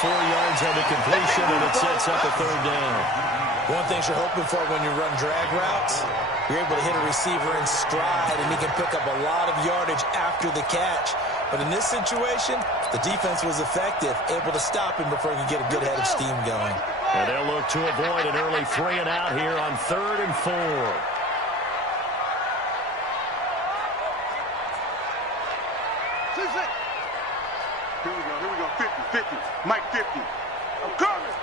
4 yards on the completion, and it sets up a third down. One thing you're hoping for when you run drag routes, you're able to hit a receiver in stride, and he can pick up a lot of yardage after the catch. But in this situation, the defense was effective, able to stop him before he could get a good head of steam going. And they'll look to avoid an early 3 and out here on 3rd and 4. Here we go, 50, Mike 50. I'm coming.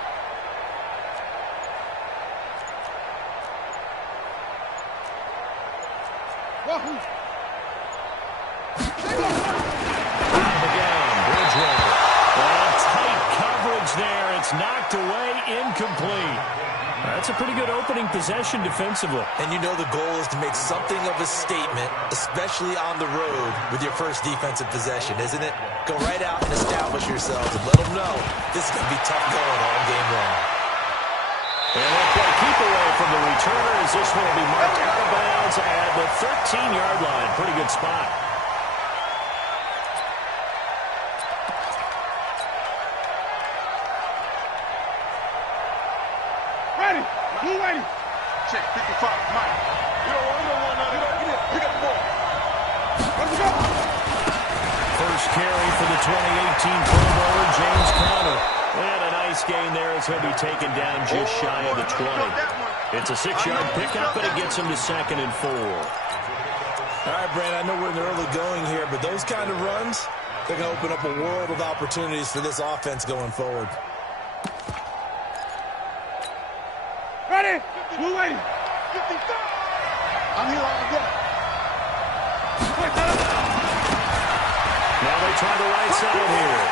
Again, Bridgewater. Tight coverage there. It's knocked away, incomplete. That's a pretty good opening possession defensively. And you know the goal is to make something of a statement, especially on the road with your first defensive possession, isn't it? Go right out and establish yourselves and let them know this is going to be tough going all game long. And they'll play keep away from the returner as this one will be marked out of bounds at the 13-yard line. Pretty good spot. Ready. Move ready. Check 55, Mike. You don't want nothing. Get it. Pick up the ball. Let's go. First carry for the 2018 Pro Bowler, James Conner. And a nice gain there as he'll be taken down just shy of the 20. It's a 6-yard pickup, and it gets him to 2nd and 4. All right, Brand, I know we're in the early going here, but those kind of runs, they're going to open up a world of opportunities for this offense going forward. Ready? Move ready. 55. I'm here all day. Now they try the right side here.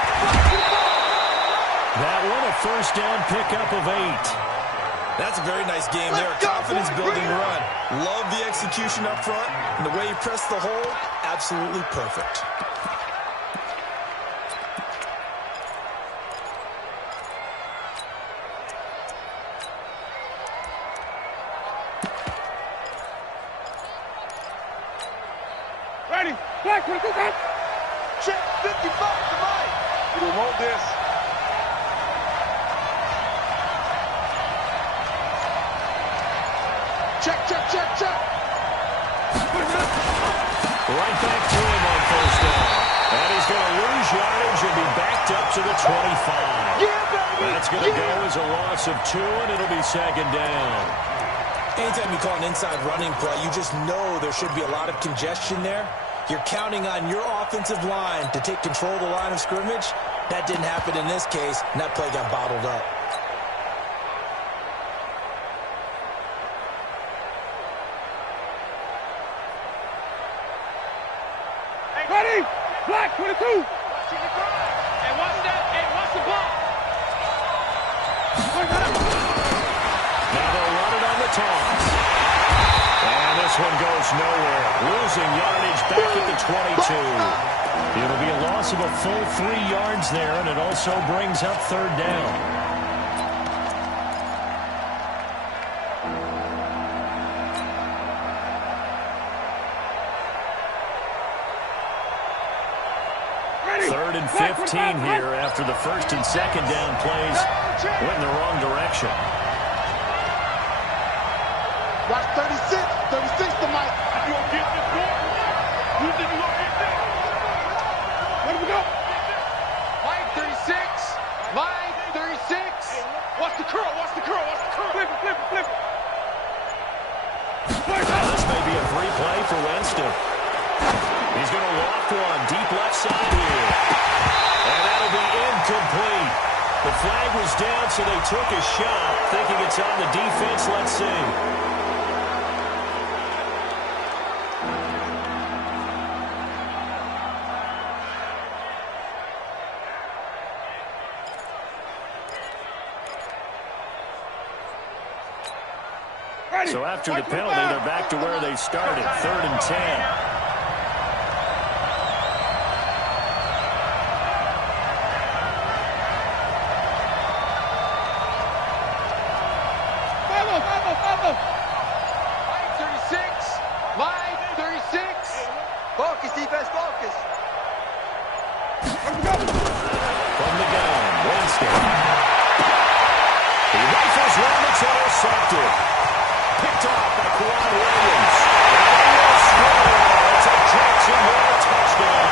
That one a first down pickup of 8. That's a very nice game there. A confidence-building run. Love the execution up front. And the way he pressed the hole, absolutely perfect. Ready? Black, check 55 to Mike. We don't want this. Check. Right back to him on first down. And he's going to lose yardage and be backed up to the 25. Yeah, baby. That's going to go as a loss of 2, and it'll be 2nd down. Anytime you call an inside running play, you just know there should be a lot of congestion there. You're counting on your offensive line to take control of the line of scrimmage. That didn't happen in this case, and that play got bottled up. Ready? Black 22. And watch that. And watch the block. Now they'll run it on the toss. And this one goes nowhere. Losing yardage back at the 22. It'll be a loss of a full 3 yards there, and it also brings up 3rd down. Third and 15 here after the 1st and 2nd down plays went in the wrong direction. Watch 36. 36 to Mike. You gonna get this boy? You think you gonna get this? Where do we go? Mike 36. Mike 36. Watch the curl. Flip it. This may be a free play for Winston. He's going to loft one deep left side here. And that'll be incomplete. The flag was down, so they took a shot, thinking it's on the defense. Let's see. So after the penalty, they're back to where they started, 3rd and 10. Focus, defense, focus. From the gun, Winston. intercepted. Picked off by Kwan Williams. And they will score. It's a Jacksonville touchdown.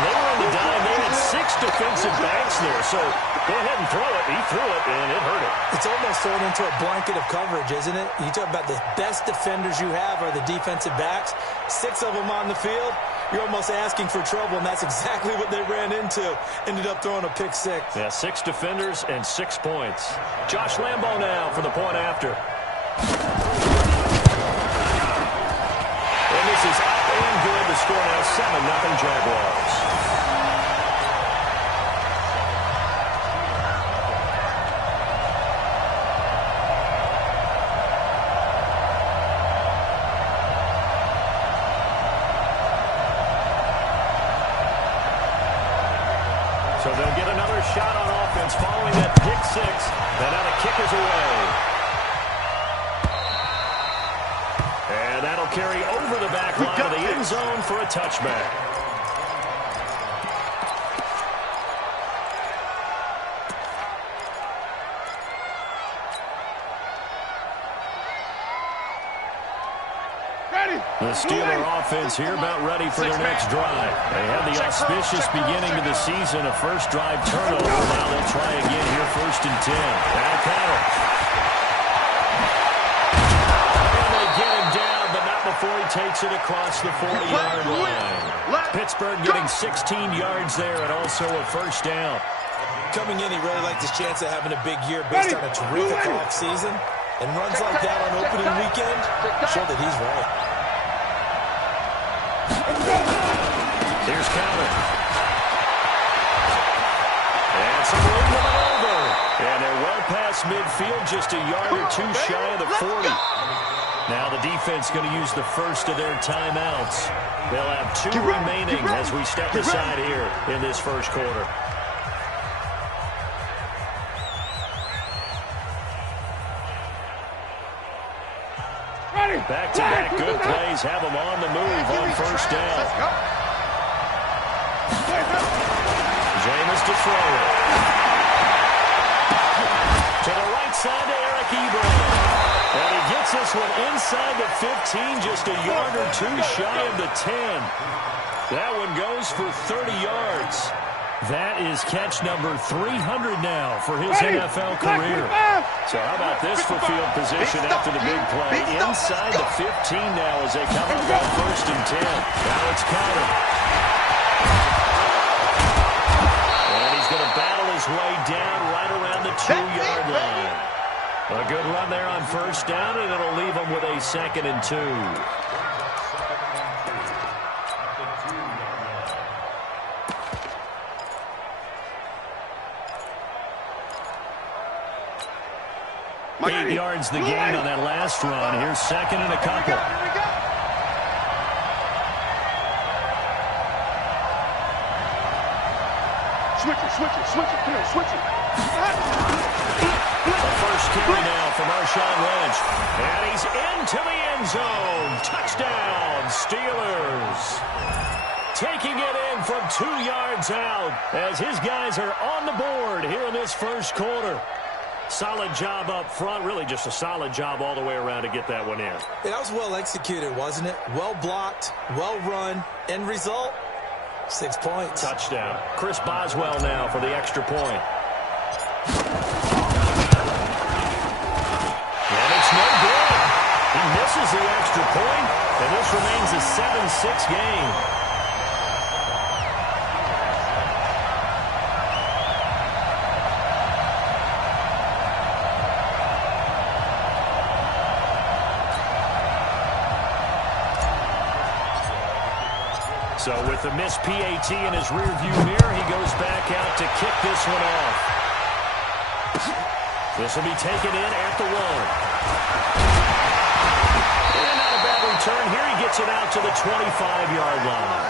They were in the dime. They had 6 defensive backs there, so go ahead and throw it. He threw it, and it hurt it. It's almost thrown into a blanket of coverage, isn't it? You talk about the best defenders you have are the defensive backs. 6 of them on the field. You're almost asking for trouble, and that's exactly what they ran into. Ended up throwing a pick 6. Yeah, 6 defenders and 6 points. Josh Lambo now for the point after. And this is up and good. The score now 7-0 Jaguars. So they'll get another shot on offense following that pick 6. And now the kick is away. And that'll carry over the back line of the end zone for a touchback. The Steeler offense here about ready for their next drive. They had the auspicious beginning to the season, a first drive turnover. Now they'll try again here, 1st and 10. Now Connor. And they get him down, but not before he takes it across the 40-yard line. Pittsburgh getting 16 yards there and also a first down. Coming in, he really liked his chance of having a big year based on a terrific offseason. And runs like that on opening weekend show that he's right. Here's Counter. And some room to maneuver. And they're well past midfield, just a yard or 2 shy of the 40. Now the defense going to use the first of their timeouts. They'll have 2 remaining as we step aside here in this first quarter. Back-to-back good plays have them on the move on first down. Jameis to throw it. To the right side to Eric Ebron. And he gets this one inside the 15, just a yard or 2 shy of the 10. That one goes for 30 yards. That is catch number 300 now for his NFL career. So how about this for field position after the big play? Inside the 15 now as they come up on 1st and 10. Now it's Conner. And he's going to battle his way down right around the 2-yard line. A good run there on first down, and it'll leave him with a 2nd and 2. Eight yards the gain on that last run. Here's 2nd and a couple. Switch it. Come here, switch it. The first carry now from Marshawn Lynch. And he's into the end zone. Touchdown, Steelers. Taking it in from 2 yards out as his guys are on the board here in this first quarter. Solid job up front. Really just a solid job all the way around to get that one in. Yeah, that was well executed, wasn't it? Well blocked, well run. End result, 6 points. Touchdown. Chris Boswell now for the extra point. And it's no good. He misses the extra point, and this remains a 7-6 game. So with the missed PAT in his rearview mirror, he goes back out to kick this one off. This will be taken in at the 1. And not a bad return here. He gets it out to the 25-yard line.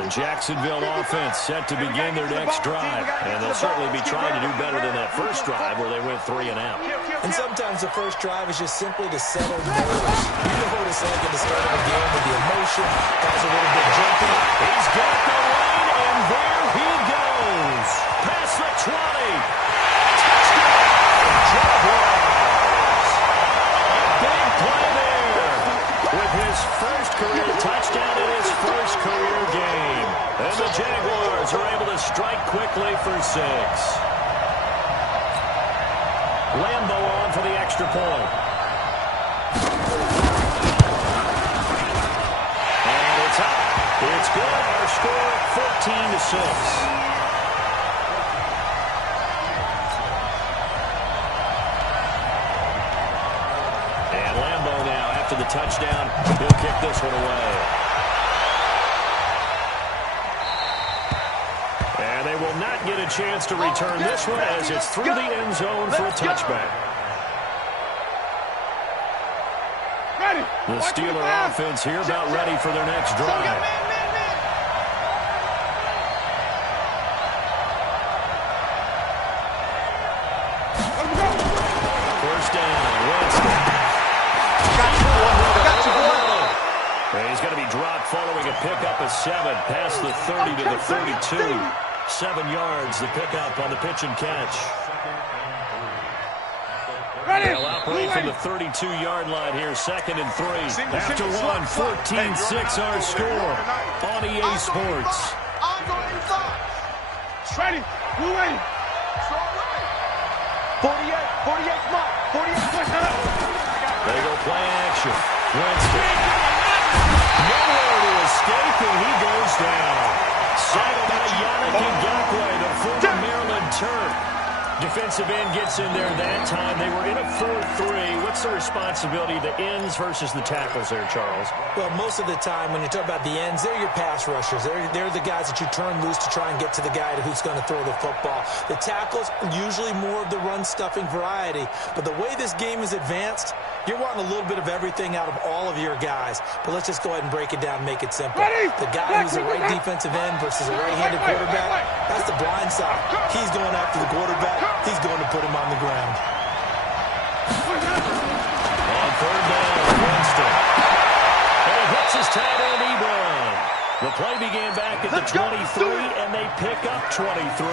The Jacksonville offense set to begin their next drive, and they'll certainly be trying to do better than that first drive where they went 3 and out. And sometimes the first drive is just simply to settle nerves. You know what it's like at the start of a game with the emotion. Guys a little bit jumpy. He's got the lead, and there he goes. Past the 20. Touchdown, Jaguars. Big play there with his first career touchdown in his first career game. And the Jaguars are able to strike quickly for 6. Lambo on for the extra point. And it's up. It's good. Our score 14-6. And Lambo now after the touchdown. He'll kick this one away. And they will not get a chance to return this one as it's through the end zone for a touchback. The Steeler offense here about ready for their next drive. First down, Winston. He's going to be dropped following a pickup of 7 past the 30 to the 32. 7 yards, the pickup on the pitch and catch. They'll operate from the 32-yard line here, 2nd and 3. After 1, 14-6 our score on EA Sports. Ready, we're ready. 48, come on. 48, They go play action. Winston. Nowhere to escape, and he goes down. Saddled by Yannick Ngakoue, the former Maryland Terp. Defensive end gets in there that time. They were in a 4-3. What's the responsibility of the ends versus the tackles there, Charles? Well, most of the time when you talk about the ends, they're your pass rushers. They're the guys that you turn loose to try and get to the guy who's going to throw the football. The tackles, usually more of the run-stuffing variety. But the way this game is advanced, you're wanting a little bit of everything out of all of your guys. But let's just go ahead and break it down and make it simple. The guy who's a right defensive end versus a right-handed quarterback, that's the blind side. He's going after the quarterback. He's going to put him on the ground. On 3rd down, Winston. And he hits his tight end, Ebron. The play began back at the 23, and they pick up 23.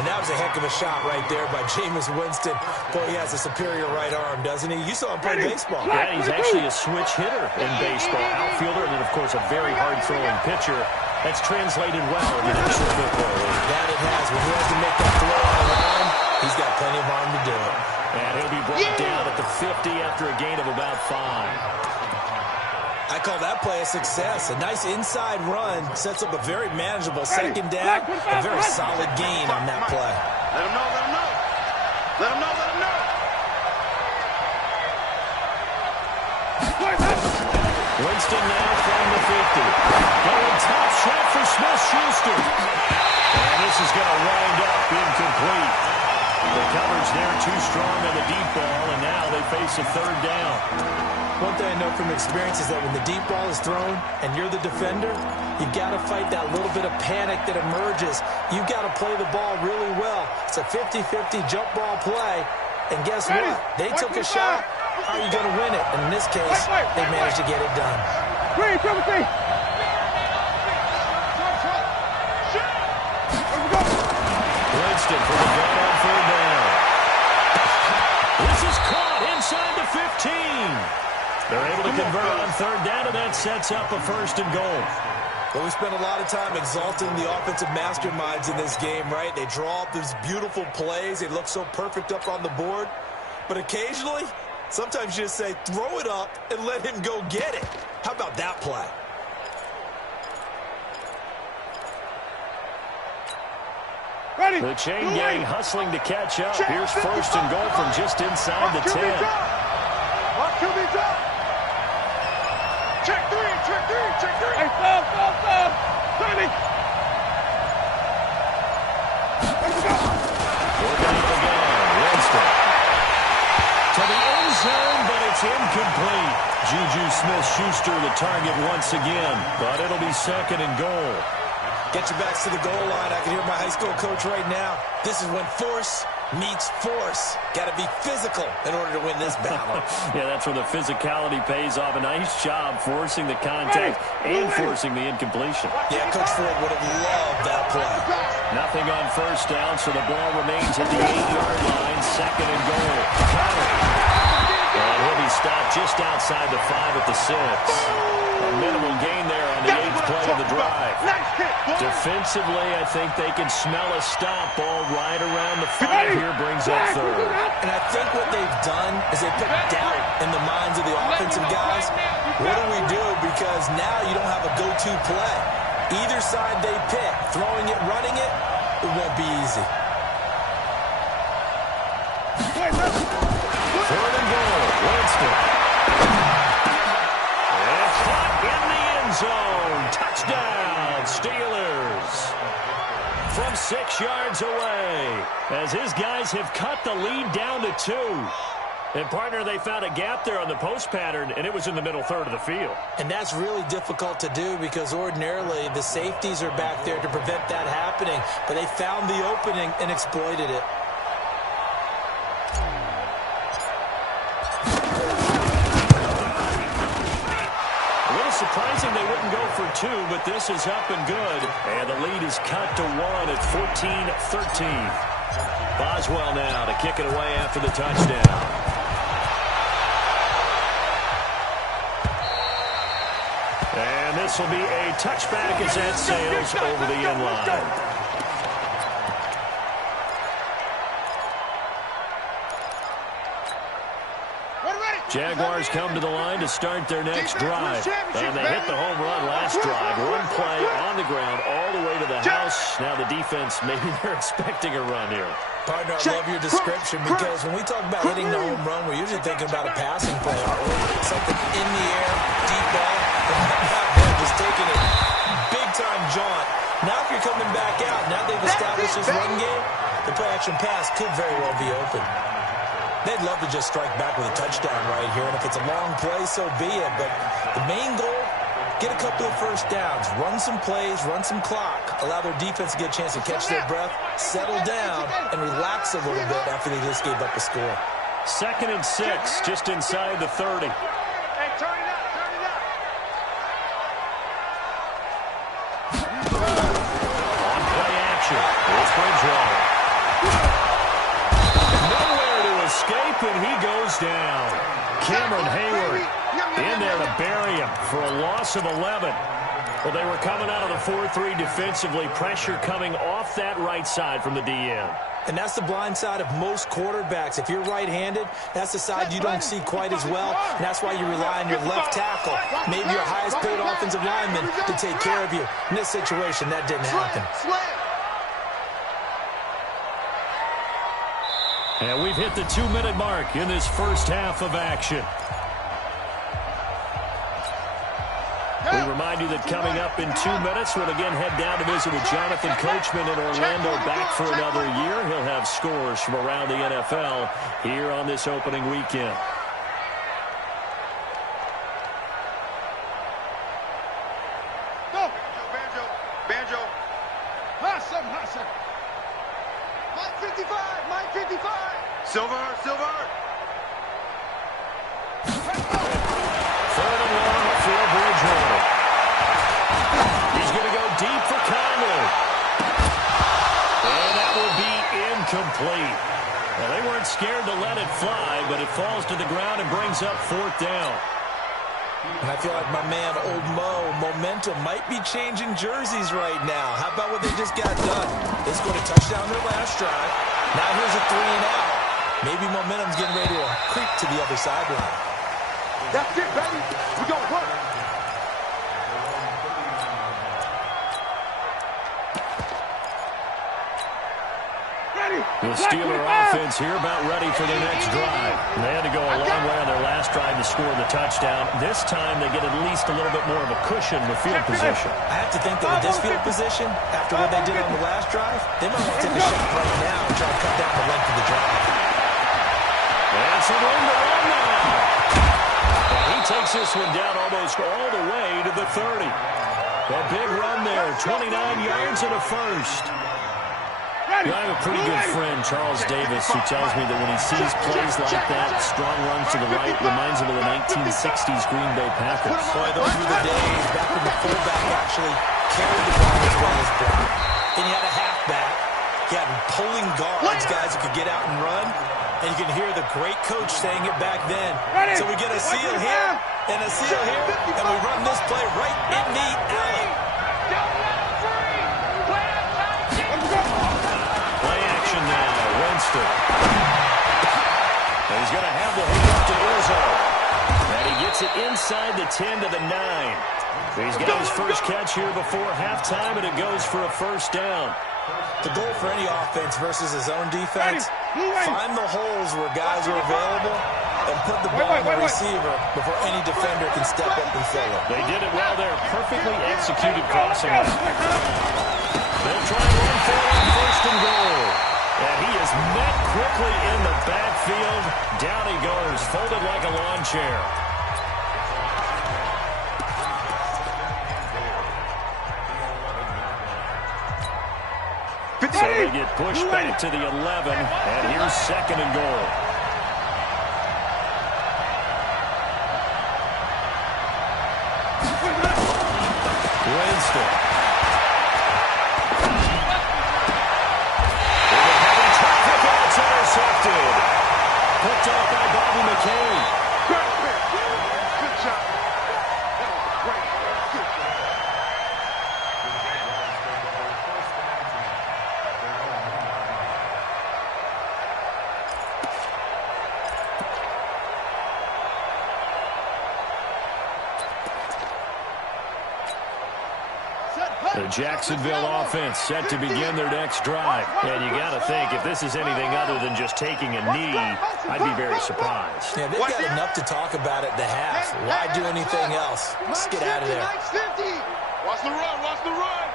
And that was a heck of a shot right there by Jameis Winston. Boy, he has a superior right arm, doesn't he? You saw him play baseball. Yeah, he's actually a switch hitter in baseball. Outfielder, and then, of course, a very hard-throwing pitcher. That's translated well in the National Football League. That it has. When he has to make that throw on the line, he's got plenty of arm to do it. And he'll be brought down at the 50 after a gain of about 5. I call that play a success. A nice inside run sets up a very manageable 2nd down. A very solid gain on that play. Let him know, let him know. Let him know, let him know. Winston now from the 50. Going top shot for Smith-Schuster. And this is going to wind up incomplete. The coverage there too strong on the deep ball, and now they face a 3rd down. One thing I know from experience is that when the deep ball is thrown and you're the defender, you've got to fight that little bit of panic that emerges. You've got to play the ball really well. It's a 50-50 jump ball play. And guess what? They took a shot. How are you going to win it? And in this case, they managed to get it done. Winston for the gun on 3rd down. This is caught inside the 15. They're able to convert on 3rd down, and that sets up a 1st and goal. Well, we spent a lot of time exalting the offensive masterminds in this game, right? They draw up these beautiful plays. They look so perfect up on the board. But occasionally, sometimes you just say, throw it up and let him go get it. How about that play? The chain gang hustling to catch up. Here's 1st and goal from just inside the 10. Check 3, check 3, check 3. Hey, stop. Tommy. Working it again. Winston. To the end zone, but it's incomplete. Juju Smith-Schuster the target once again, but it'll be second and goal. Get your backs to the goal line. I can hear my high school coach right now. This is when force meets force. Got to be physical in order to win this battle. Yeah, that's where the physicality pays off. A nice job forcing the contact and forcing the incompletion. Yeah, Coach Ford would have loved that play. Nothing on first down, so the ball remains at the 8-yard line. Second and goal. Got it. And he'll be stopped just outside the 5 at the 6. A minimal gain there on the 8th play of the drive. Defensively, I think they can smell a stop. Ball right around the 5 here, brings up third. And I think what they've done is they put doubt in the minds of the offensive guys. What do we do? Because now you don't have a go-to play. Either side they pick, throwing it, running it, it won't be easy. Third and goal, Winston. And caught in the end zone. Touchdown, Steelers. From 6 yards away, as his guys have cut the lead down to 2. And, partner, they found a gap there on the post pattern, and it was in the middle third of the field. And that's really difficult to do because ordinarily the safeties are back there to prevent that happening. But they found the opening and exploited it. Surprising they wouldn't go for 2, but this is up and good. And the lead is cut to 1 at 14-13. Boswell now to kick it away after the touchdown. And this will be a touchback as that sails over the end line. Jaguars come to the line to start their next drive. And they hit the home run last drive. One play on the ground all the way to the house. Now the defense, maybe they're expecting a run here. Partner, I love your description because when we talk about hitting the home run, we're usually thinking about a passing play, aren't we? Something in the air, deep ball, and just taking it big-time jaunt. Now if you're coming back out, now they've established this run game, the play-action pass could very well be open. They'd love to just strike back with a touchdown right here, and if it's a long play, so be it. But the main goal, get a couple of first downs, run some plays, run some clock, allow their defense to get a chance to catch their breath, settle down, and relax a little bit after they just gave up a score. 2nd and 6, just inside the 30. Hey, turn it up, turn it up. On play action, it's Bridgewater. Escape, and he goes down. Cameron Hayward in there to bury him for a loss of 11. Well, they were coming out of the 4-3 defensively. Pressure coming off that right side from the DN. And that's the blind side of most quarterbacks. If you're right-handed, that's the side you don't see quite as well. And that's why you rely on your left tackle, maybe your highest-paid offensive lineman, to take care of you. In this situation, that didn't happen. And we've hit the 2-minute mark in this first half of action. We remind you that coming up in 2 minutes, we'll again head down to visit with Jonathan Coachman in Orlando, back for another year. He'll have scores from around the NFL here on this opening weekend. Go! Banjo, Banjo. Hustle, hustle. Mike 55, Mike 55. Silver, Silver. Third and long for Bridgewater. He's going to go deep for Conley. And that will be incomplete. Well, they weren't scared to let it fly, but it falls to the ground and brings up 4th down. And I feel like my man, Old Mo, momentum might be changing jerseys right now. How about what they just got done? They scored a touchdown their last drive. Now here's a 3 and out. Maybe momentum's getting ready to creep to the other sideline. That's it, baby. We're going to work. The Steeler offense here about ready for their next drive. They had to go a long way on their last drive to score the touchdown. This time they get at least a little bit more of a cushion with field position. I have to think that with this field position, after what they did on the last drive, they might want to take a shot right now and try to cut down the length of the drive. And some room to run now. takes this one down almost all the way to the 30. A big run there, 29 yards and a first. I have a pretty good friend, Charles Davis, who tells me that when he sees plays like that, strong runs to the right, reminds him of the 1960s Green Bay Packers. Boy, those were the days back when the fullback actually carried the ball as well as blocked. Then you had a halfback. You had pulling guards, guys who could get out and run. And you can hear the great coach saying it back then. So we get a seal here and a seal here, and we run this play right in the alley. Play action now, Winston. And he's going to have the hookup to Izzo. And he gets it inside the 10 to the 9. He's got his first catch here before halftime, and it goes for a first down. The goal for any offense versus his own defense, find the holes where guys are available and put the ball on the receiver before any defender can step up and fill it. They did it well there. Perfectly executed crossing. They'll try and run for it on first and goal. And he is met quickly in the backfield. Down he goes, folded like a lawn chair. So they get pushed back to the 11, and here's second and goal. Winston. In the heavy traffic, and it's intercepted. Picked up by Bobby McCain. Good job. That was great. Good job. The Jacksonville offense set to begin their next drive. And you got to think, if this is anything other than just taking a knee, I'd be very surprised. Yeah, they've got enough to talk about at the half. Why do anything else? Let's get out of there. Mike's 50. Watch the run. Watch the run.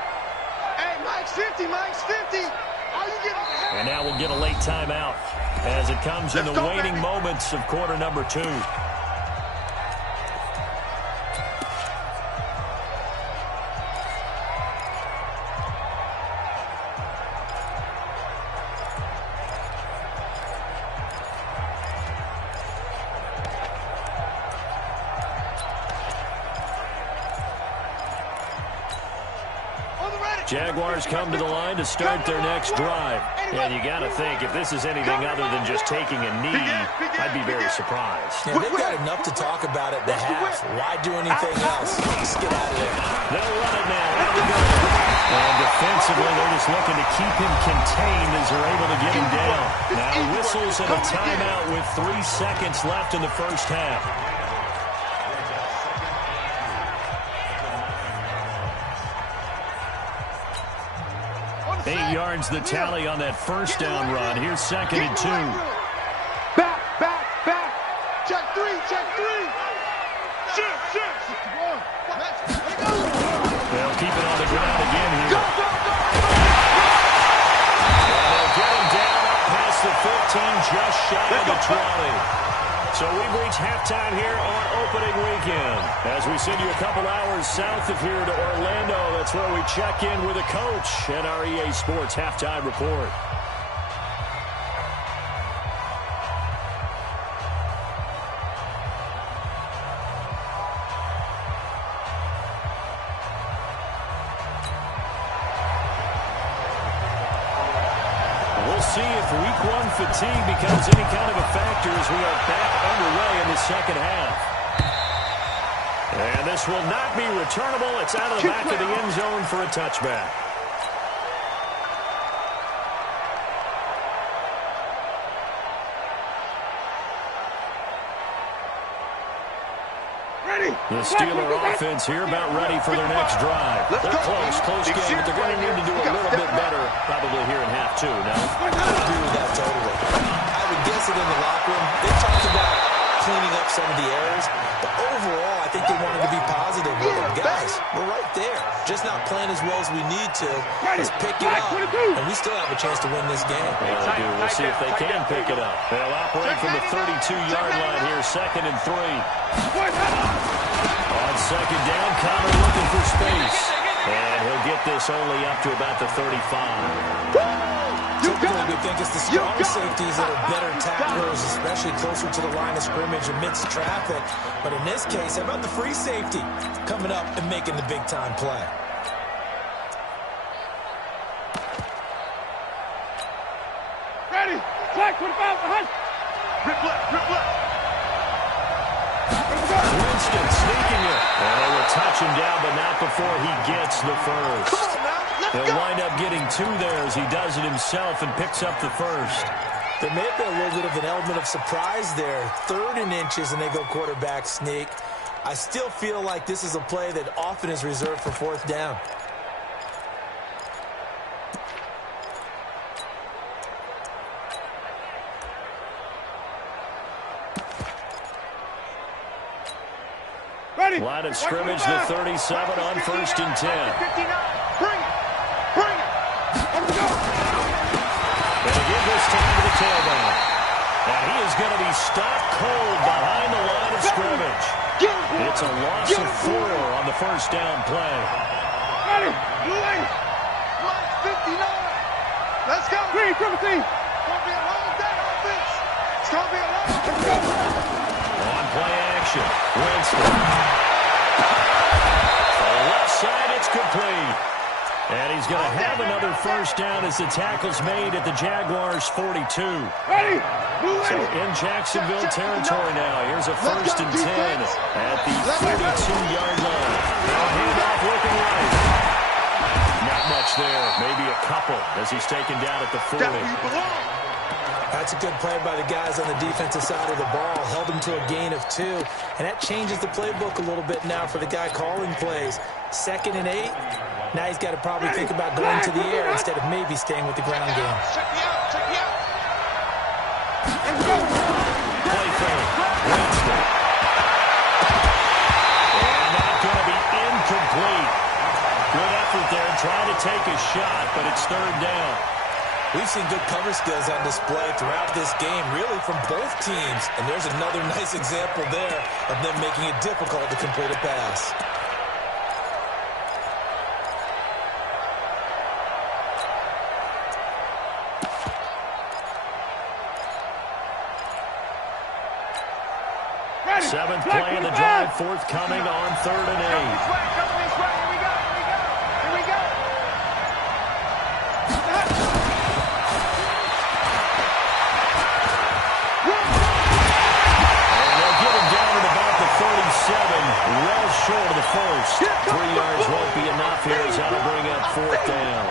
Hey, Mike's 50. Mike's 50. Are you getting... And now we'll get a late timeout as it comes in the waning moments of quarter number 2. Jaguars come to the line to start their next drive. And you got to think, if this is anything other than just taking a knee, I'd be very surprised. Yeah, they've got enough to talk about at the half. Why do anything else? Let's get out of there. They'll run it now. Here we go. And defensively, they're just looking to keep him contained as they're able to get him down. Now whistles and a timeout with 3 seconds left in the first half. 8 yards the tally on that first down run. Here's second and 2. Back. Check three. Shift. They'll keep it on the ground again here. Go. And they'll get him down up past the 15, just shy of the 20. So we've reached halftime here on opening weekend. As we send you a couple hours south of here to Orlando, that's where we check in with a coach at our EA Sports Halftime Report. We'll see if week 1 fatigue becomes any kind of a factor as we are back underway in the second half. And this will not be returnable. It's out of the back of the end zone for a touchback. The Steeler offense here about ready for their next drive. They're close game, but they're going to need to do a little bit better probably here in half 2. Now, I agree with that totally. I would guess it in the locker room. They talked about cleaning up some of the errors. But overall, I think they wanted to be positive with them. Guys, we're right there. Just not playing as well as we need to. Let's pick it up. And we still have a chance to win this game. Yeah, they do. We'll see if they can pick it up. They'll operate from the 32-yard line here, 2nd and 3. On 2nd down, Connor looking for space. And he'll get this only up to about the 35. Typically, we think it's the stronger safeties that are better tacklers, especially closer to the line of scrimmage amidst traffic. But in this case, how about the free safety coming up and making the big-time play? Ready. Flag 25 behind. Rip left. Winston sneaking it. And they will touch him down, but not before he gets the first. Come on now. He'll wind up getting 2 there as he does it himself and picks up the first. There may have been a little bit of an element of surprise there. 3rd and inches, and they go quarterback sneak. I still feel like this is a play that often is reserved for 4th down. Ready. Line of scrimmage, the 37 on 1st and 10. 59. Bring it. Let's go. Gonna give this time to the tailback. And he is going to be stopped cold behind the line of scrimmage. It's a loss of 4 on the 1st down play. Ready. Line 59. Let's go. Green, Timothy. It's going to be a long day offense. It's going to be a long day. Let's go. On play action, Winston. To the left side, it's complete. And he's going to have another 1st down as the tackle's made at the Jaguars' 42. Ready. So in Jacksonville territory now. Here's a 1st and 10 at the 42-yard line. Now handoff looking right. Not much there. Maybe a couple as he's taken down at the 40. That's a good play by the guys on the defensive side of the ball. Held him to a gain of 2. And that changes the playbook a little bit now for the guy calling plays. 2nd and 8. Now he's got to probably think about going to the air instead of maybe staying with the ground game. Check me out. Play fake. Winston. And that's going to be incomplete. Good effort there trying to take a shot, but it's 3rd down. We've seen good cover skills on display throughout this game, really from both teams. And there's another nice example there of them making it difficult to complete a pass. Ready. 7th play of the drive, forthcoming on 3rd and 8. Coming this way. Here we go. And they'll get him down at about the 37, well short of the first. 3 yards won't be enough here as that'll bring up 4th down.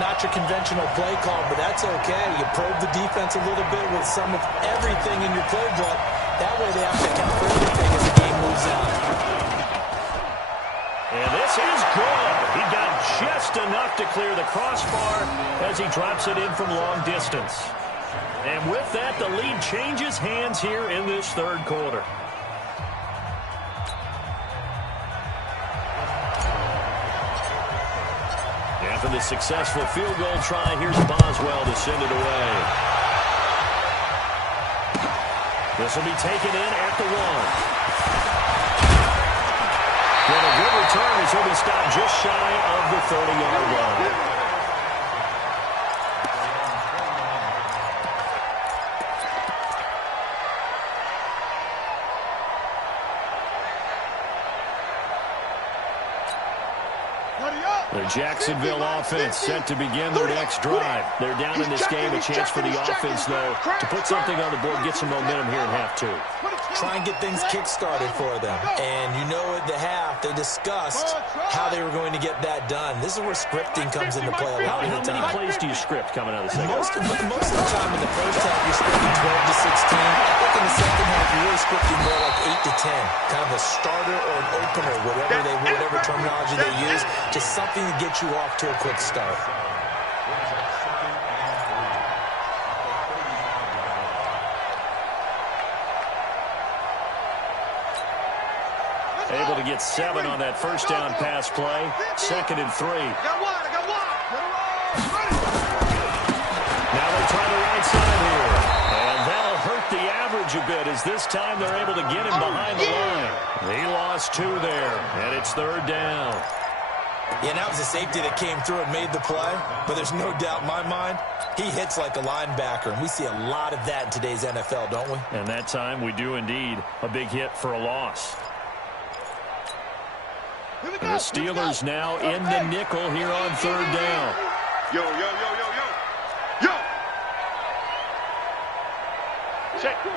Not your conventional play call, but that's okay. You probe the defense a little bit with some of everything in your playbook. That way they have to account for everything as the game moves on. And this is good. He got just enough to clear the crossbar as he drops it in from long distance. And with that, the lead changes hands here in this 3rd quarter. After the successful field goal try, here's Boswell to send it away. This will be taken in at the 1. With a good return as he'll be stopped just shy of the 30-yard line. The Jacksonville offense set to begin their next drive. They're down in this game. A chance for the offense, though, to put something on the board, get some momentum here in half 2. Try and get things kick-started for them. And you know at the half, they discussed how they were going to get that done. This is where scripting comes into play a lot of the time. How many plays do you script coming out of the second? Most of the time in the first half, you're scripting 12 to 16. I think in the second half, you're really scripting more like 8 to 10. Kind of a starter or an opener, whatever terminology they use. Just something to get you off to a quick start. Able to get 7 on that first down pass play. 2nd and 3. I got one. Now they try the right side here. And that'll hurt the average a bit as this time they're able to get him behind the line. He lost 2 there, and it's 3rd down. Yeah, and that was a safety that came through and made the play. But there's no doubt in my mind, he hits like a linebacker. And we see a lot of that in today's NFL, don't we? And that time we do indeed. A big hit for a loss. The Steelers now in the nickel here on 3rd down. Yo. Check. Kill.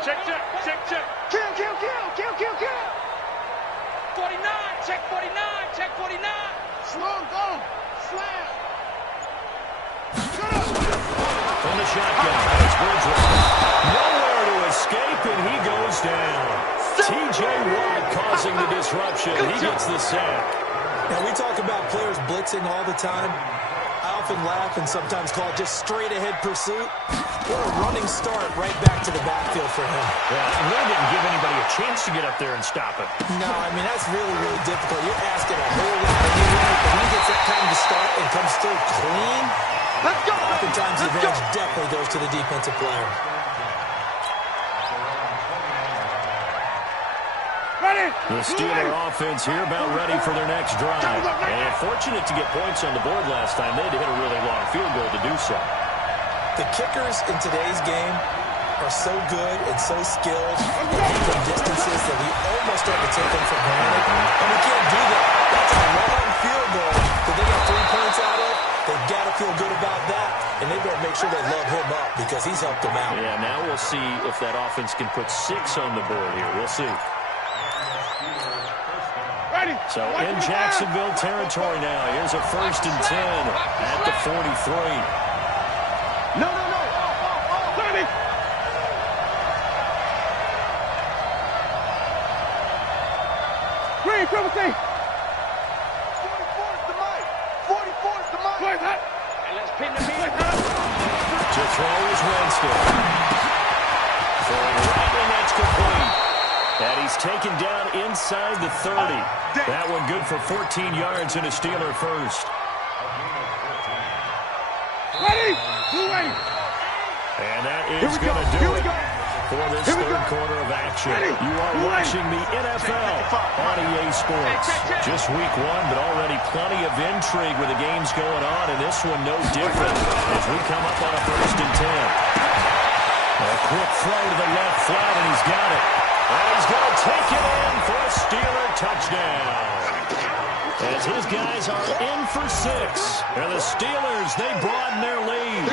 49, check 49. Slow, go. Slam. Shut up. From the shotgun, it's Bridgewater. Nowhere to escape, and he goes down. T.J. Watt causing the disruption. He gets the sack. Now, we talk about players blitzing all the time. I often laugh and sometimes call it just straight-ahead pursuit. What a running start right back to the backfield for him. Yeah, really didn't give anybody a chance to get up there and stop it. No, I mean, that's really, really difficult. You're asking a whole lot of you, but when he gets that kind of start and comes through clean, Let's go. oftentimes the advantage definitely goes to the defensive player. Ready. The Steeler offense here about ready for their next drive. And fortunate to get points on the board last time. They had to hit a really long field goal to do so. The kickers in today's game are so good and so skilled from distances that we almost start to take them for granted. And we can't do that. That's a long field goal that they got 3 points out of. They've got to feel good about that, and they better make sure they load him up because he's helped them out. Yeah, now we'll see if that offense can put 6 on the board here. We'll see. Ready. So in Jacksonville territory now. Here's a 1st and 10 at the 43. No. Ready. Green, triple T. 44 is the mic. 44 is the mic. Where's that? And let's pin the meter. To throw is Winston. Throwing right, and that's complete. And he's taken down inside the 30. That one good for 14 yards and a Steeler first. Ready. Blue wave. And that is going to do it for this third quarter of action. You are watching the NFL on EA Sports. Just week 1, but already plenty of intrigue with the games going on, and this one no different as we come up on a 1st and 10. A quick throw to the left flat, and he's got it. And he's going to take it in for a Steeler touchdown. As his guys are in for 6. And the Steelers, they broaden their lead.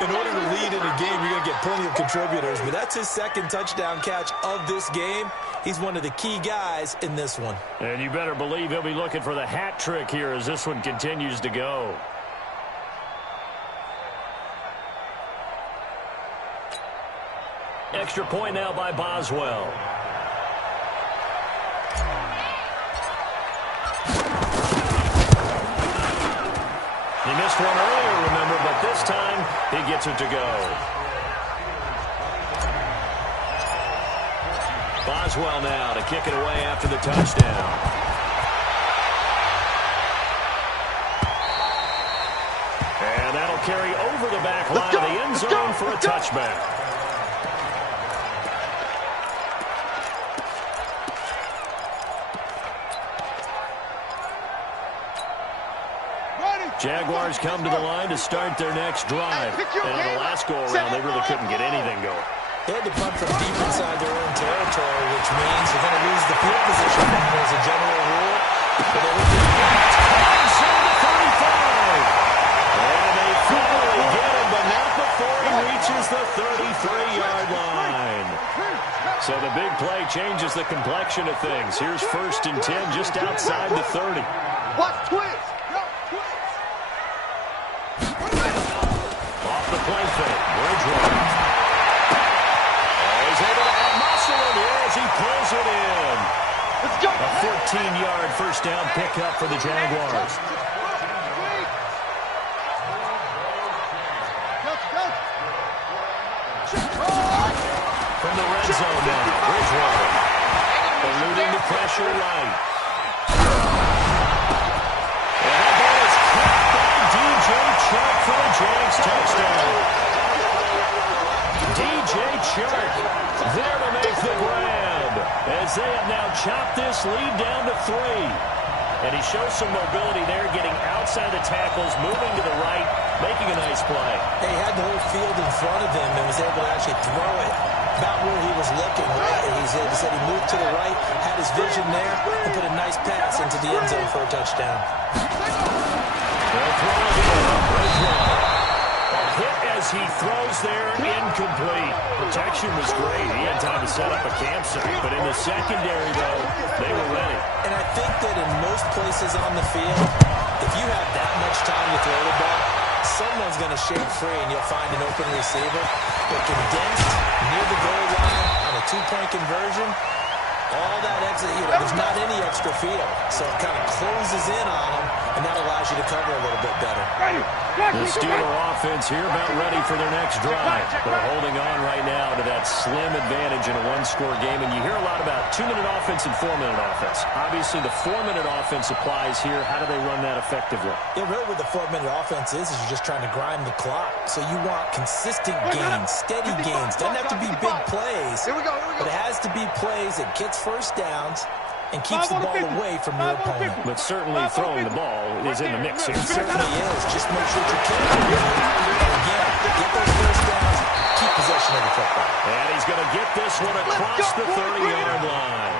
In order to lead in a game, you're going to get plenty of contributors, but that's his 2nd touchdown catch of this game. He's one of the key guys in this one. And you better believe he'll be looking for the hat trick here as this one continues to go. Extra point now by Boswell. He missed one earlier, remember, but this time he gets it to go. Boswell now to kick it away after the touchdown. And that'll carry over the back line of the end zone for a touchback. Jaguars come to the line to start their next drive. And on the last go-around, they really couldn't get anything going. They had to punt from deep inside their own territory, which means they're going to lose the field position battle as a general rule. But they look inside the 35. And they finally get him, but not before he reaches the 33-yard line. So the big play changes the complexion of things. Here's 1st and 10 just outside the 30. Watch twist. Off the play fake, Bridgewater. He's able to add muscle in here as he pulls it in. Let's go. A 14-yard first down pickup for the Jaguars. From the red zone now, Bridgewater. eluding the pressure right. And that ball is caught by DJ Chark for a Jags touchdown. DJ Chark there to make the grab as they have now chopped this lead down to 3. And he shows some mobility there, getting outside the tackles, moving to the right, making a nice play. He had the whole field in front of him and was able to actually throw it about where he was looking. Right? He said he moved to the right, had his vision there, and put a nice pass into the end zone for a touchdown. They'll throw again. A hit as he throws there, incomplete. Protection was great. He had time to set up a campsite. But in the secondary, though, they were ready. And I think that in most places on the field, if you have that much time to throw the ball, someone's going to shake free and you'll find an open receiver. But condensed near the goal line on a 2-point conversion, all that exit, there's not any extra field. So it kind of closes in on them, and that allows you to cover a little bit better. The Steeler offense here about ready for their next drive. They're holding on right now to that slim advantage in a one-score game. And you hear a lot about 2-minute offense and 4-minute offense. Obviously, the 4-minute offense applies here. How do they run that effectively? Yeah, really what the 4-minute offense is you're just trying to grind the clock. So you want consistent gains, steady gains. Doesn't have to be big plays, but it has to be plays that gets first downs and keeps the ball away from your opponent. But certainly throwing the ball is in the mix here. It certainly is. Just make sure you're careful. And again, get those first downs, keep possession of the football. And he's going to get this one across the 30-yard line.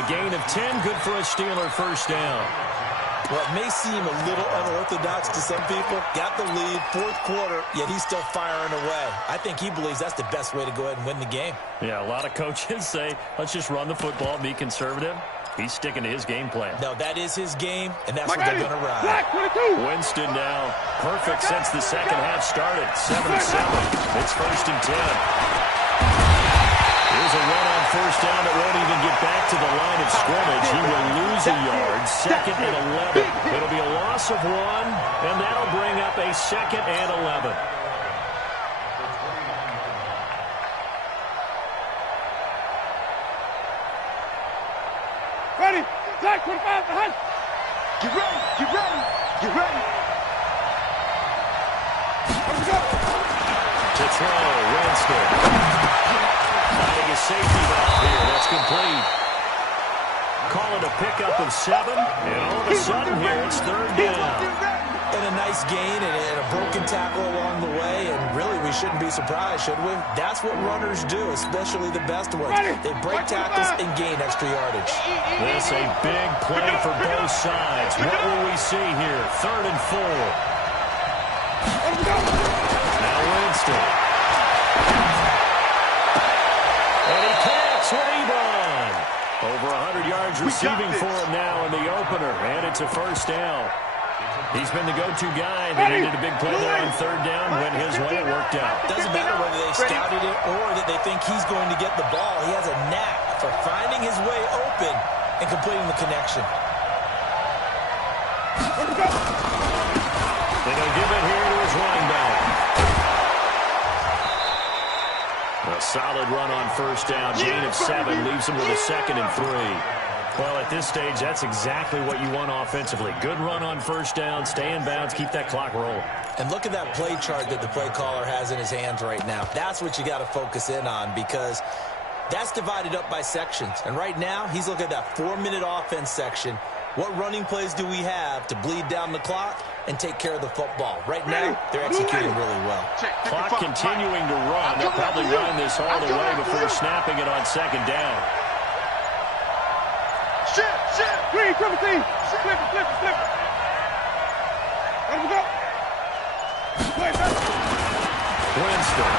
A gain of 10, good for a Steeler first down. Well, it may seem a little unorthodox to some people. Got the lead, fourth quarter, yet he's still firing away. I think he believes that's the best way to go ahead and win the game. Yeah, a lot of coaches say, let's just run the football, be conservative. He's sticking to his game plan. No, that is his game, and that's what they're going to ride. Winston now perfect since the second half started. 7-7. It's 1st and 10. Here's a run on first down that won't even get back to the line of scrimmage. He will lose a yard. 2nd and 11. It'll be a loss of 1, and that'll bring up a 2nd and 11. Ready. Flag 25 behind. Get ready. Get ready. Get ready. Let's go. To throw, Winston. Finding a safety valve here. That's complete. Call it a pickup of 7, and all of a sudden here it's 3rd down. And a nice gain and a broken tackle along the way, and really we shouldn't be surprised, should we? That's what runners do, especially the best ones. They break tackles and gain extra yardage. This a big play for both sides. What will we see here? 3rd and 4. Now Winston. And he connects with Ebron. Over 100 yards receiving for him now in the opener, and it's a first down. He's been the go-to guy. They needed a big play there on 3rd down. Went his way. It worked out. Doesn't matter whether they scouted it or that they think he's going to get the ball. He has a knack for finding his way open and completing the connection. They're going to give it here to his running back. A solid run on first down. Gain of 7 leaves him with a 2nd and 3. Well, at this stage, that's exactly what you want offensively. Good run on first down, stay in bounds, keep that clock rolling. And look at that play chart that the play caller has in his hands right now. That's what you got to focus in on, because that's divided up by sections. And right now, he's looking at that 4-minute offense section. What running plays do we have to bleed down the clock and take care of the football? Right now, they're executing really well. Clock continuing to run. They'll probably run this all the way before snapping it on 2nd down. Green, flip it. Flip it. Let him go. Winston.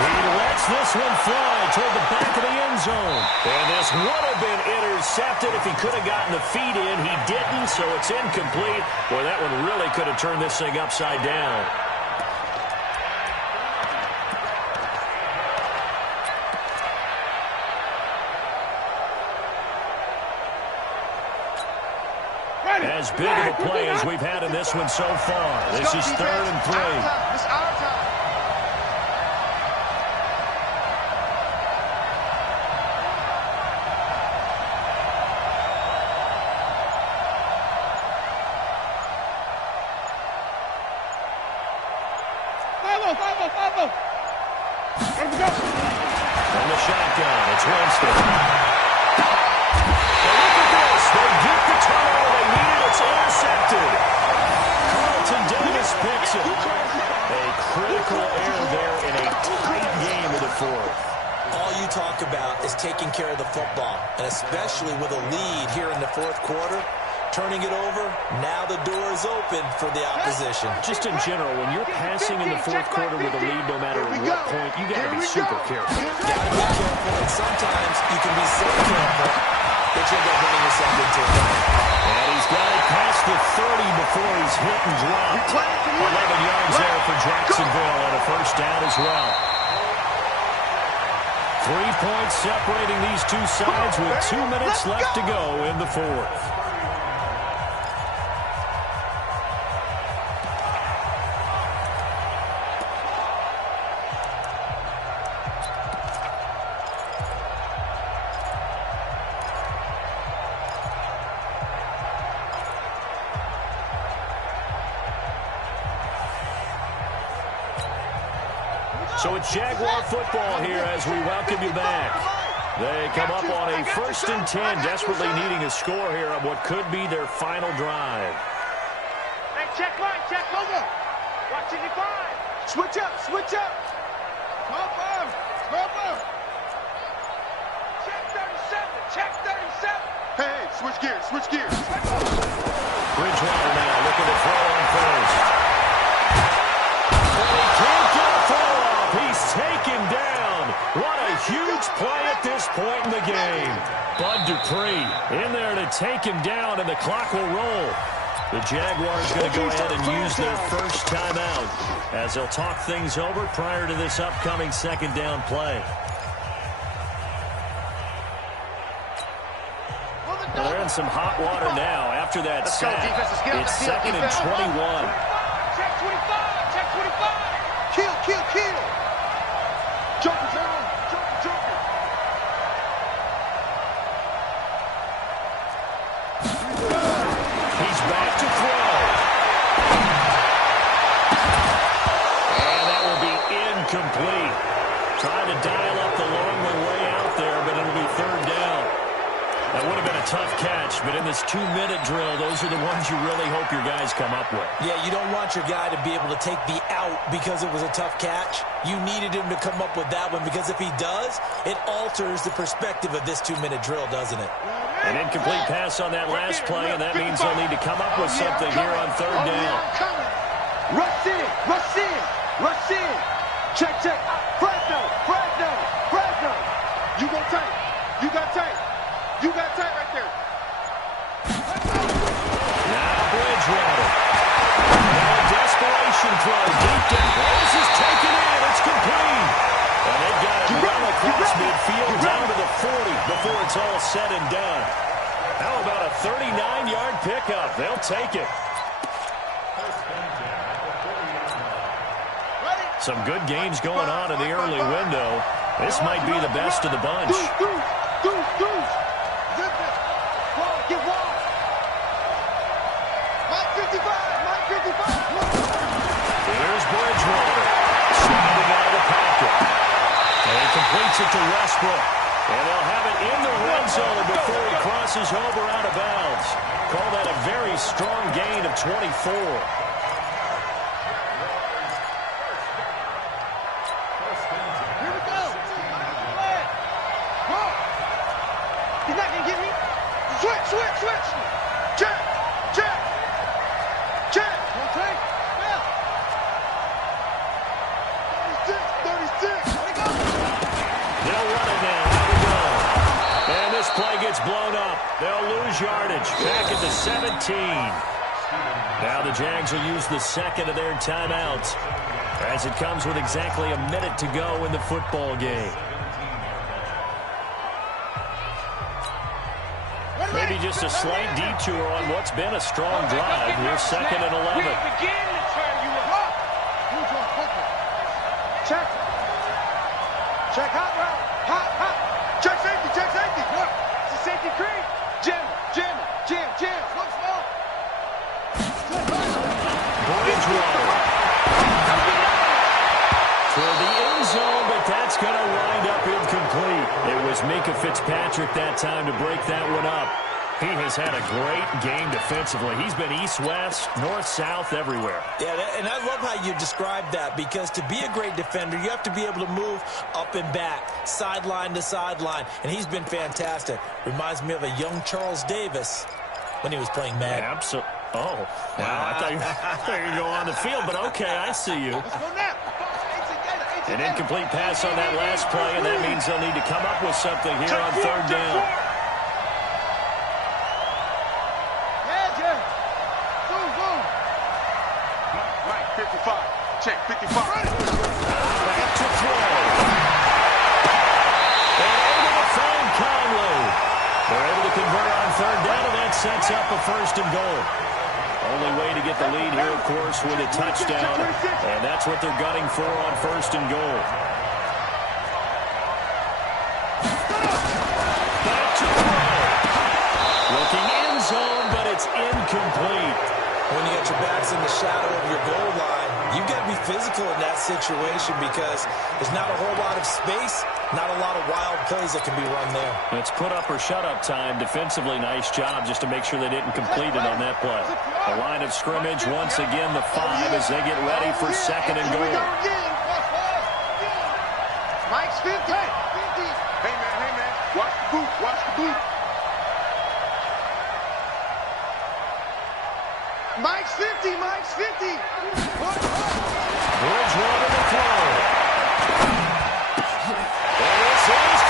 He lets this one fly toward the back of the end zone. And this would have been intercepted if he could have gotten the feet in. He didn't, so it's incomplete. Boy, that one really could have turned this thing upside down. As big of a play as we've had in this one so far. This is 3rd and 3. It's our time. From the shotgun, it's Winston. And look at this. They get the turnover they needed. It's intercepted. Carlton Davis picks it. A critical error there in a tight game of the fourth. All you talk about is taking care of the football, and especially with a lead here in the fourth quarter, turning it over, now the door is open for the opposition. Just in general, when you're passing in the fourth quarter with a lead, no matter at what point, you got to be super careful. Got to be careful, and sometimes you can be so careful that you end up running yourself into it. And he's got it past the 30 before he's hit and dropped. 11 yards there for Jacksonville and a first down as well. 3 points separating these two sides with 2 minutes left to go in the fourth. So it's Jaguar football here as we welcome you back. They come up on a 1st and 10, desperately needing a score here on what could be their final drive. Hey, check right, check over. Watch it, 5. Switch up, switch up. Come on, come on. Check 37, check 37. Hey, switch gears, switch gears. Bridgewater now looking to throw on first. Well, he can't get a throw off. He's taken down. What a huge play at this point in the game. Bud Dupree in there to take him down, and the clock will roll. The Jaguars going to go ahead and use their first timeout as they'll talk things over prior to this upcoming second down play. Well, they're in some hot water now after that sack. It's 2nd and 21. Check 25, check 25. Kill, kill, kill. Joker, John. Joker, Joker. He's back to throw. And that will be incomplete. Trying to dial up the long way out there, but it'll be 3rd down. That would have been a tough catch, but in this 2-minute drill, those are the ones you really hope your guys come up with. Yeah, you don't want your guy to be able to take the out because it was a tough catch. You needed him to come up with that one because if he does, it alters the perspective of this 2-minute drill, doesn't it? An incomplete pass on that last play, and that means they'll need to come up with something here on 3rd down. Rush in, rush in, rush in. Check, check. Fresno, Fresno, Fresno. You go tight. You got tight. You got tight right there. Now Bridgewater. Now a desperation throw deep down. This is taken in. It's complete. And they've got it run across midfield down to the 40 before it's all said and done. How about a 39-yard pickup? They'll take it. Some good games going on in the early window. This might be the best of the bunch. Deuce. Zip it. Wall, get wall. Mike 55, Mike 55. Here's Bridgewater. Sliding out of the pocket. And he completes it to Westbrook. And they'll have it in the red zone before he crosses over out of bounds. Call that a very strong gain of 24. He's not going to get me. Switch. Check. Okay. Yeah. 36. They'll run it now. Here we go. And this play gets blown up. They'll lose yardage. Back at the 17. Now the Jags will use the second of their timeouts as it comes with exactly a minute to go in the football game. Maybe just a slight detour on what's been a strong drive. We're 2nd and 11. Begin to turn you up. Check hot route. Hot. Check safety. Look, it's a safety creep. Jam. Look small. Bridgewater. Toward the end zone, but that's was Minka Fitzpatrick that time to break that one up. He has had a great game defensively. He's been east-west, north-south, everywhere. Yeah, and I love how you described that, because to be a great defender, you have to be able to move up and back, sideline to sideline, and he's been fantastic. Reminds me of a young Charles Davis when he was playing Madden. Absolutely. Oh, wow. I thought you were going to go on the field, but okay, I see you. An incomplete pass on that last play, and that means they'll need to come up with something here on third down. Mike, 55. Check, 55. Back to throw. And able to find Conley. They're able to convert on third down, and that sets up a first and goal. Only way to get the lead here, of course, with a touchdown, and that's what they're gunning for on first and goal. Back to throw. Looking end zone, but it's incomplete. When you got your backs in the shadow of your goal line, you've got to be physical in that situation, because there's not a whole lot of space, not a lot of wild plays that can be run there. It's put up or shut up time. Defensively, nice job just to make sure they didn't complete it on that play. The line of scrimmage, once again, the 5 as they get ready for second and goal. Mike's 50. Hey, man. Watch the boot. Watch the boot. Mike's 50. Mike's 50. Bridgewater to throw. And this is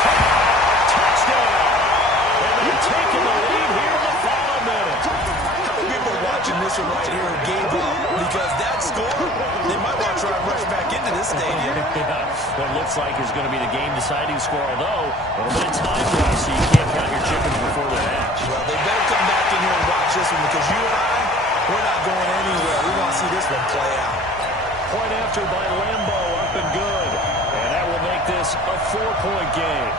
touchdown. And they're taking the lead here in the final minute. People watching this one right here gave up, because that score, they might want to try and rush back into this stadium. Yeah, what looks like is going to be the game-deciding score, although a little bit of time left, so you can't count your chickens before they hatch. Well, they better come back in here and watch this one, because you and I, we're not going anywhere. We want to see this one play out. Point after by Lambo, up and good. And that will make this a 4-point game.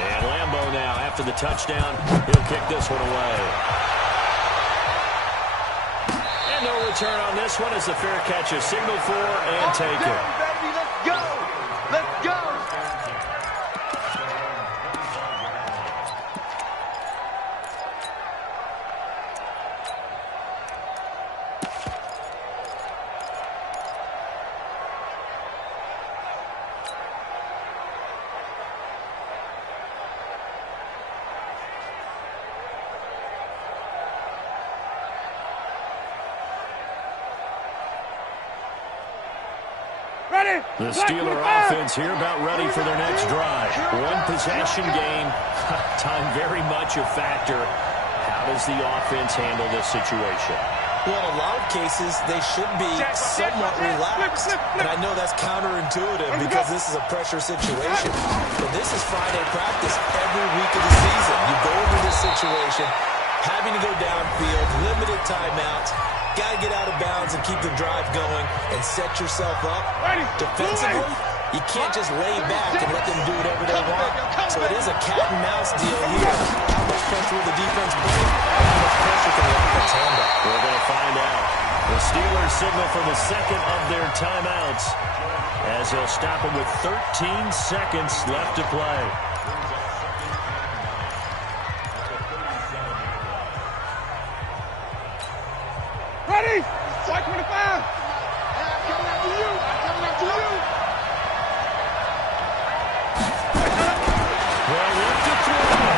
And Lambo now, after the touchdown, he'll kick this one away. No return on this one as the fair catch is signaled for and taken. Baby, let's go. Let's go. The Steeler offense here about ready for their next drive. One possession game. Time very much a factor. How does the offense handle this situation? Well, in a lot of cases, they should be somewhat relaxed. And I know that's counterintuitive, because this is a pressure situation. But this is Friday practice every week of the season. You go into this situation having to go downfield, limited timeouts, got to get out of bounds and keep the drive going and set yourself up. Defensively, you can't just lay back and let them do whatever they want. So it is a cat and mouse deal here. How much pressure will the defense bring? How much pressure can the offense handle? We're going to find out. The Steelers signal for the second of their timeouts as they'll stop them with 13 seconds left to play. Ready? 25. I'm coming after you. I'm coming after you. Well, left to throw.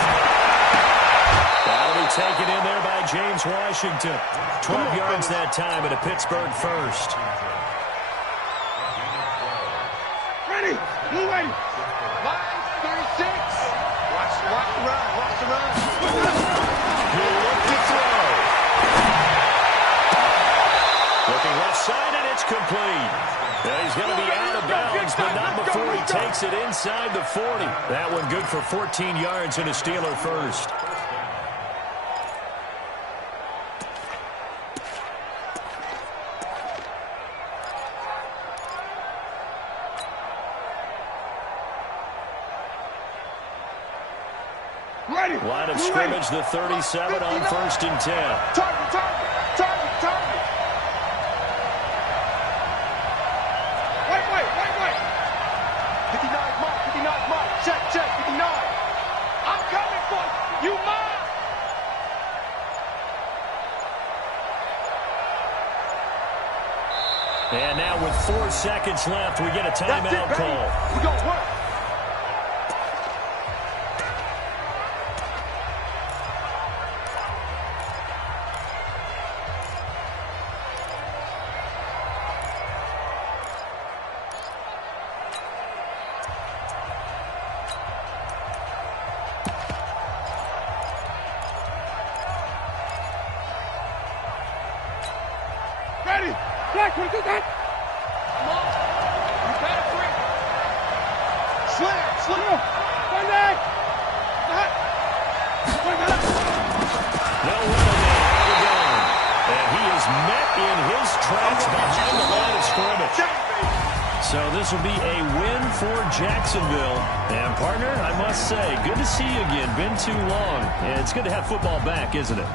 That'll be taken in there by James Washington. 12 yards that time at a Pittsburgh first. Ready? Blue lady. Line 36. Watch the run. Watch the run. He'll look to throw. Looking left side, and it's complete. Now he's going to be out of bounds, but not before he takes it inside the 40. That one good for 14 yards and a Steeler first. Ready. Line of scrimmage, the 37 on 1st and 10. Target. 59 mark. Check, 59. I'm coming for you. You mine. And now with 4 seconds left, we get a timeout call. We're going to work. Ready. Black, what is that? Come on. You better bring it. Slam. One leg. No running there. Out of down. And he is met in his tracks behind the line of scrimmage. So this will be a win for Jacksonville. And, partner, I must say, good to see you again. Been too long. And it's good to have football back, isn't it?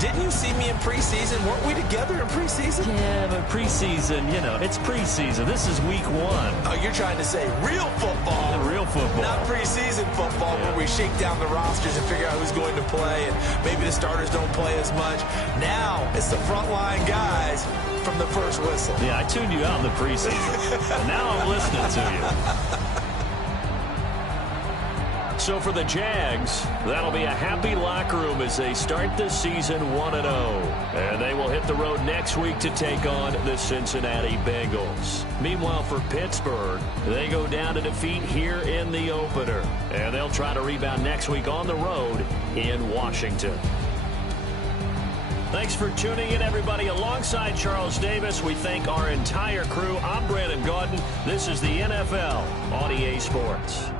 Didn't you see me in preseason? Weren't we together in preseason? Yeah, but preseason, you know, it's preseason. This is week 1. Oh, you're trying to say real football. Real football. Not preseason football where we shake down the rosters and figure out who's going to play, and maybe the starters don't play as much. Now it's the frontline guys from the first whistle. Yeah, I tuned you out in the preseason. And now I'm listening to you. So for the Jags, that'll be a happy locker room as they start the season 1-0. And they will hit the road next week to take on the Cincinnati Bengals. Meanwhile, for Pittsburgh, they go down to defeat here in the opener. And they'll try to rebound next week on the road in Washington. Thanks for tuning in, everybody. Alongside Charles Davis, we thank our entire crew. I'm Brandon Gaudin. This is the NFL on EA Sports.